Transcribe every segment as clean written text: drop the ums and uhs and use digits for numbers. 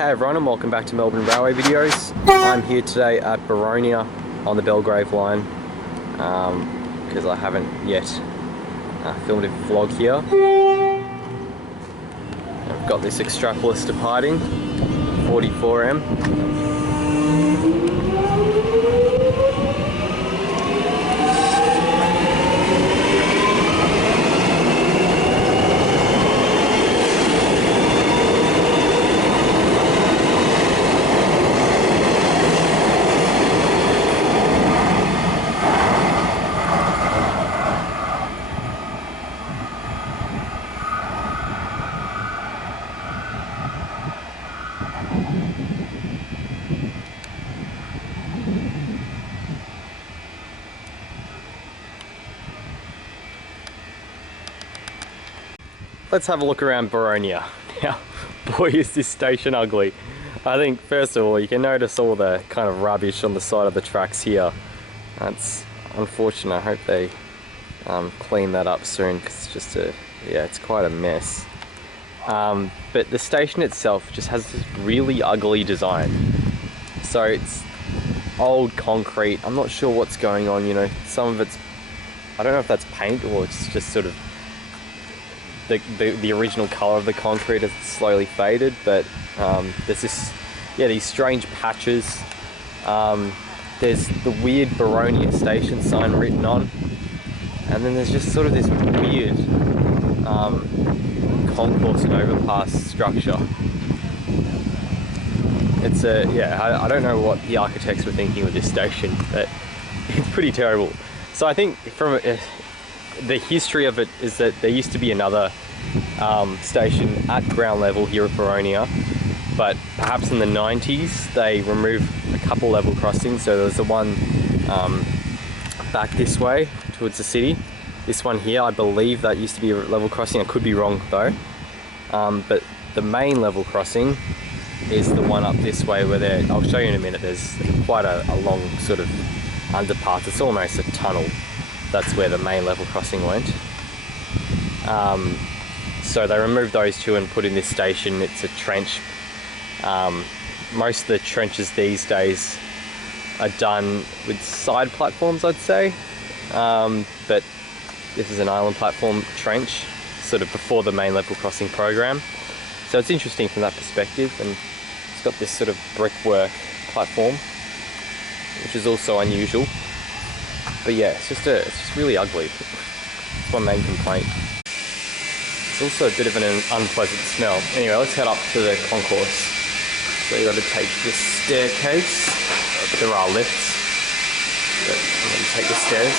Hey everyone, and welcome back to Melbourne Railway videos. I'm here today at Boronia on the Belgrave line because I haven't yet filmed a vlog here. I've got this Extrapolis departing, 44M. Let's have a look around Boronia. Now, boy is this station ugly. I think first of all you can notice all the kind of rubbish on the side of the tracks here. That's unfortunate. I hope they clean that up soon because it's just it's quite a mess. But the station itself just has this really ugly design. So it's old concrete. I'm not sure what's going on, you know. Some of it's, I don't know if that's paint or it's just sort of the original color of the concrete has slowly faded, but there's these strange patches. There's the weird Boronia station sign written on, and then there's just sort of this weird concourse and overpass structure. It's I don't know what the architects were thinking with this station, but it's pretty terrible. So I think from the history of it is that there used to be another station at ground level here at Boronia, but perhaps in the 90s they removed a couple level crossings. So there was the one back this way towards the city. This one here, I believe that used to be a level crossing. I could be wrong though. But the main level crossing is the one up this way where I'll show you in a minute, there's quite a long sort of underpass. It's almost a tunnel. That's where the main level crossing went. So they removed those two and put in this station. It's a trench. Most of the trenches these days are done with side platforms, I'd say. But this is an island platform trench, sort of before the main level crossing program. So it's interesting from that perspective, and it's got this sort of brickwork platform, which is also unusual. But yeah, it's just really ugly. It's my main complaint. It's also a bit of an unpleasant smell. Anyway, let's head up to the concourse. So you got to take this staircase. There are lifts, but I'm going to take the stairs.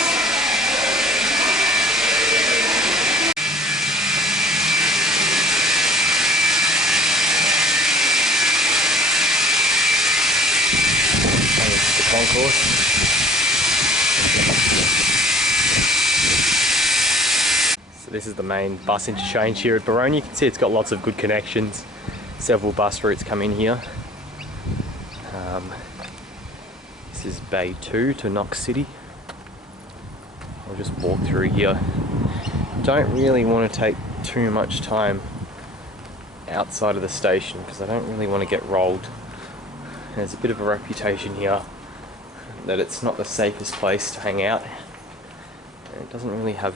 And this is the concourse. This is the main bus interchange here at Boronia. You can see it's got lots of good connections. Several bus routes come in here. This is Bay 2 to Knox City. I'll just walk through here. Don't really want to take too much time outside of the station because I don't really want to get rolled. There's a bit of a reputation here that it's not the safest place to hang out. It doesn't really have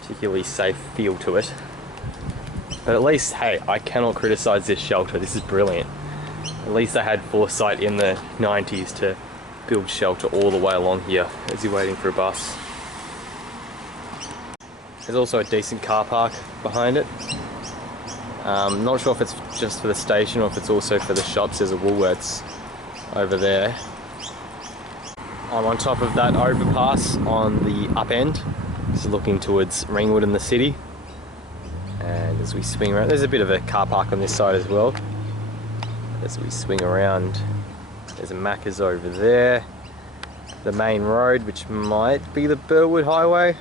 particularly safe feel to it, but at least, hey, I cannot criticize this shelter. This is brilliant. At least they had foresight in the 90s to build shelter all the way along here as you're waiting for a bus. There's also a decent car park behind it. Not sure if it's just for the station or if it's also for the shops. There's a Woolworths over there. I'm on top of that overpass on the up end, just looking towards Ringwood and the city. And as we swing around, there's a bit of a car park on this side as well. As we swing around, there's a Macca's over there. The main road, which might be the Burwood Highway,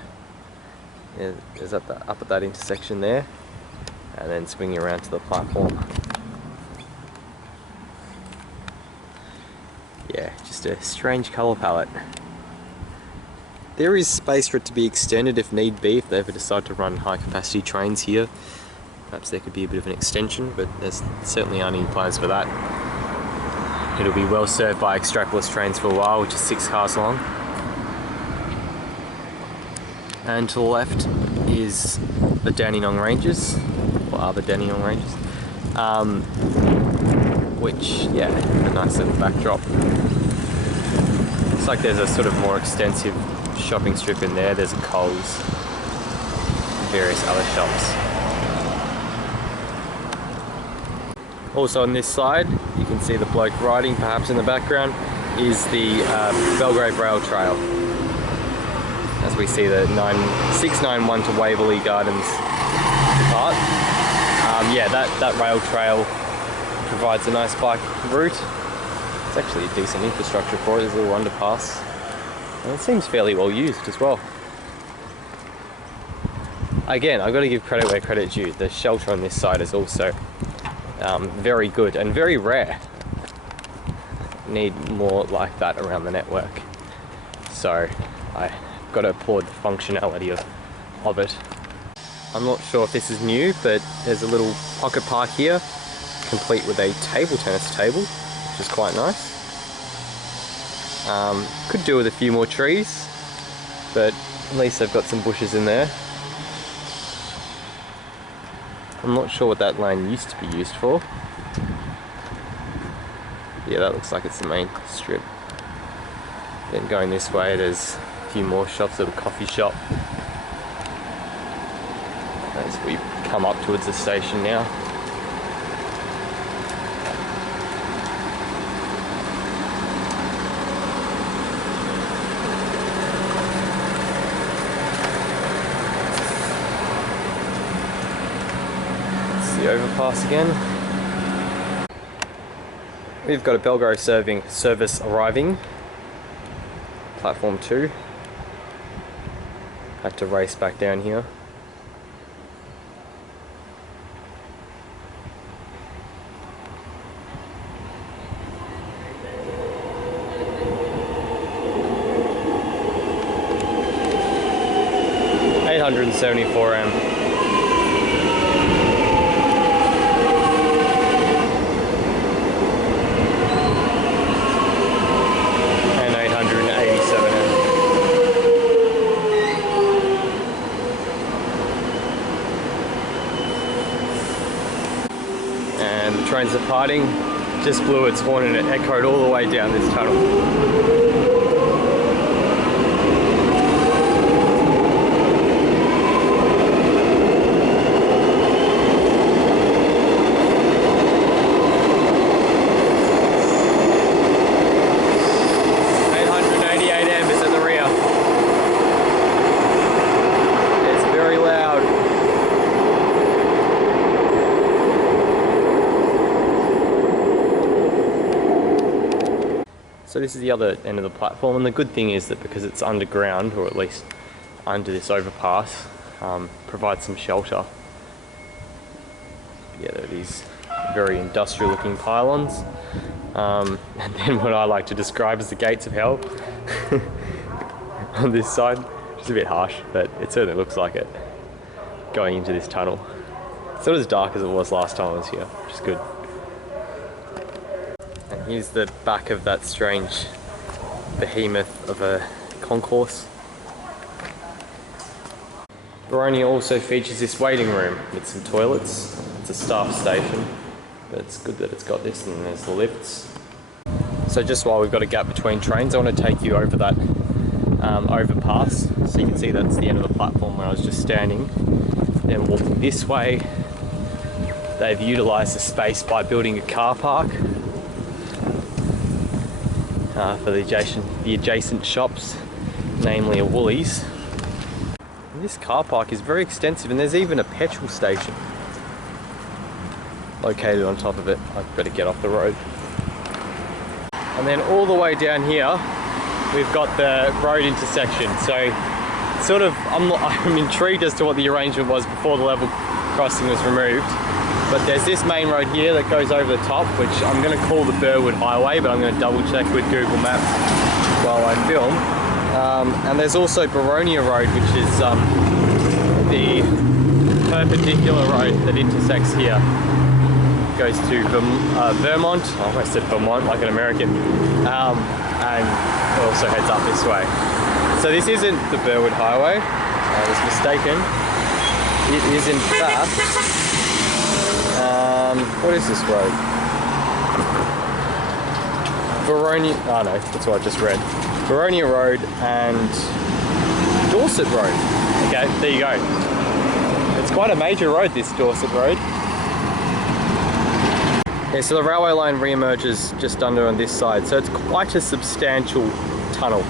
is up at that intersection there. And then swinging around to the platform. Yeah, just a strange colour palette. There is space for it to be extended if need be, if they ever decide to run high capacity trains here. Perhaps there could be a bit of an extension, but there's certainly aren't any plans for that. It'll be well served by extrapless trains for a while, which is 6 cars long. And to the left is the Dandenong Ranges, or are the Dandenong Ranges, which, yeah, a nice little backdrop. Looks like there's a sort of more extensive shopping strip in there. There's a Coles, various other shops. Also on this side, you can see the bloke riding, perhaps in the background, is the Belgrave Rail Trail. As we see the 691 to Waverley Gardens part. Yeah, that rail trail provides a nice bike route. It's actually a decent infrastructure for it. There's a little underpass. And it seems fairly well used as well. Again, I've got to give credit where credit's due. The shelter on this side is also very good and very rare. Need more like that around the network. So I've got to applaud the functionality of it. I'm not sure if this is new, but there's a little pocket park here, complete with a table tennis table, which is quite nice. Could do with a few more trees, but at least they've got some bushes in there. I'm not sure what that lane used to be used for. Yeah, that looks like it's the main strip. Then going this way, there's a few more shops, a little coffee shop. As we come up towards the station now. It's the overpass again. We've got a Belgrave service arriving. Platform 2. Had to race back down here. £874M. And 887M. And the trains are parting. Just blew its horn and it echoed all the way down this tunnel. So this is the other end of the platform, and the good thing is that because it's underground, or at least under this overpass, provides some shelter. Yeah, there are these very industrial looking pylons, and then what I like to describe as the gates of hell on this side, which is a bit harsh, but it certainly looks like it going into this tunnel. It's not as dark as it was last time I was here, which is good. And here's the back of that strange behemoth of a concourse. Boronia also features this waiting room with some toilets. It's a staff station, but it's good that it's got this, and there's the lifts. So just while we've got a gap between trains, I want to take you over that overpass. So you can see that's the end of the platform where I was just standing. Then walking this way, they've utilised the space by building a car park. For the adjacent shops, namely a Woolies. And this car park is very extensive, and there's even a petrol station located on top of it. I'd better get off the road. And then all the way down here, we've got the road intersection. So sort of, I'm intrigued as to what the arrangement was before the level crossing was removed. But there's this main road here that goes over the top, which I'm going to call the Burwood Highway, but I'm going to double check with Google Maps while I film. And there's also Boronia Road, which is the perpendicular road that intersects here goes to Vermont. I almost said Vermont like an American. And it also heads up this way. So this isn't the Burwood Highway. I was mistaken. It is in fact, what is this road? Boronia, oh no, that's what I just read. Boronia Road and Dorset Road. Okay, there you go. It's quite a major road, this Dorset Road. Yeah, so the railway line re-emerges just under on this side, so it's quite a substantial tunnel.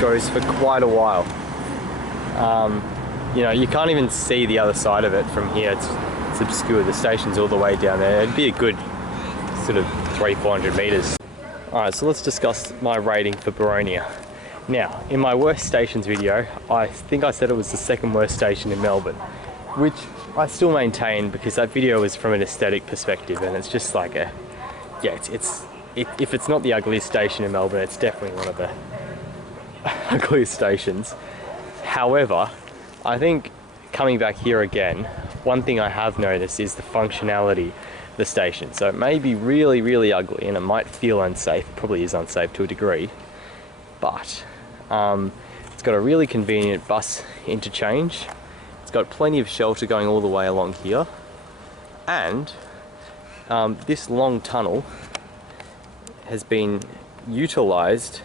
Goes for quite a while. You know, you can't even see the other side of it from here. It's obscure. The station's all the way down there. It'd be a good sort of 300-400 meters. Alright, so let's discuss my rating for Boronia. Now, in my worst stations video, I think I said it was the second worst station in Melbourne, which I still maintain because that video was from an aesthetic perspective, and it's just like a, yeah, if it's not the ugliest station in Melbourne, it's definitely one of the ugliest stations. However, I think coming back here again, one thing I have noticed is the functionality of the station. So it may be really, really ugly and it might feel unsafe. It probably is unsafe to a degree, but it's got a really convenient bus interchange. It's got plenty of shelter going all the way along here, and this long tunnel has been utilised.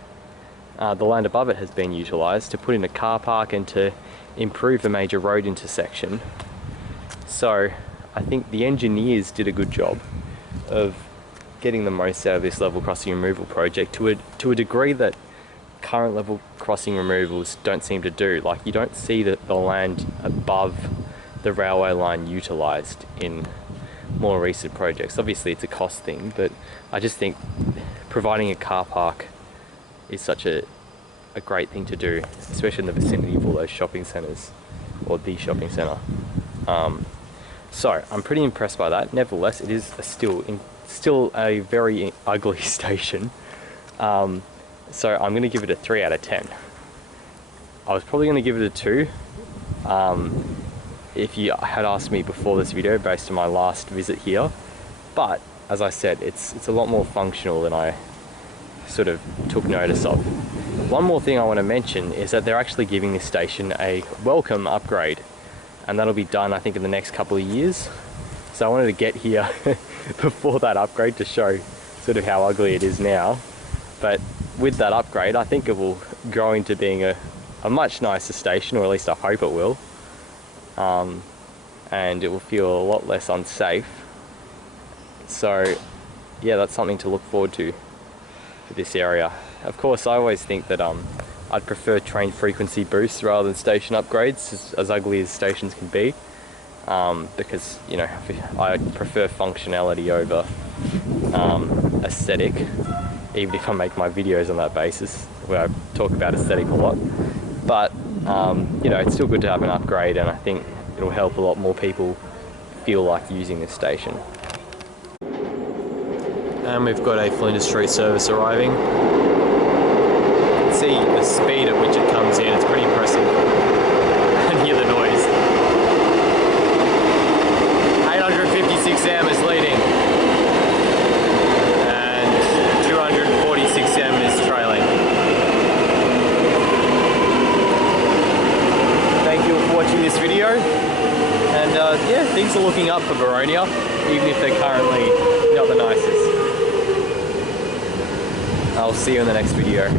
The land above it has been utilised to put in a car park and to improve the major road intersection. So I think the engineers did a good job of getting the most out of this level crossing removal project to a degree that current level crossing removals don't seem to do. Like, you don't see the land above the railway line utilised in more recent projects. Obviously it's a cost thing, but I just think providing a car park is such a great thing to do, especially in the vicinity of all those shopping centres, or the shopping centre. So I'm pretty impressed by that. Nevertheless, it is still a very ugly station. So I'm going to give it a 3 out of 10. I was probably going to give it a 2 if you had asked me before this video based on my last visit here, but as I said, it's a lot more functional than I sort of took notice of. One more thing I want to mention is that they're actually giving this station a welcome upgrade, and that'll be done I think in the next couple of years. So I wanted to get here before that upgrade to show sort of how ugly it is now. But with that upgrade, I think it will grow into being a much nicer station, or at least I hope it will. And it will feel a lot less unsafe. So yeah, that's something to look forward to for this area. Of course, I always think that I'd prefer train frequency boosts rather than station upgrades, as ugly as stations can be, because, you know, I prefer functionality over aesthetic, even if I make my videos on that basis, where I talk about aesthetic a lot. But you know, it's still good to have an upgrade, and I think it'll help a lot more people feel like using this station. And we've got a Flinders Street service arriving. See the speed at which it comes in, it's pretty impressive. And hear the noise. 856 M is leading, and 246 M is trailing. Thank you for watching this video, and yeah, things are looking up for Boronia, even if they're currently not the nicest. I'll see you in the next video.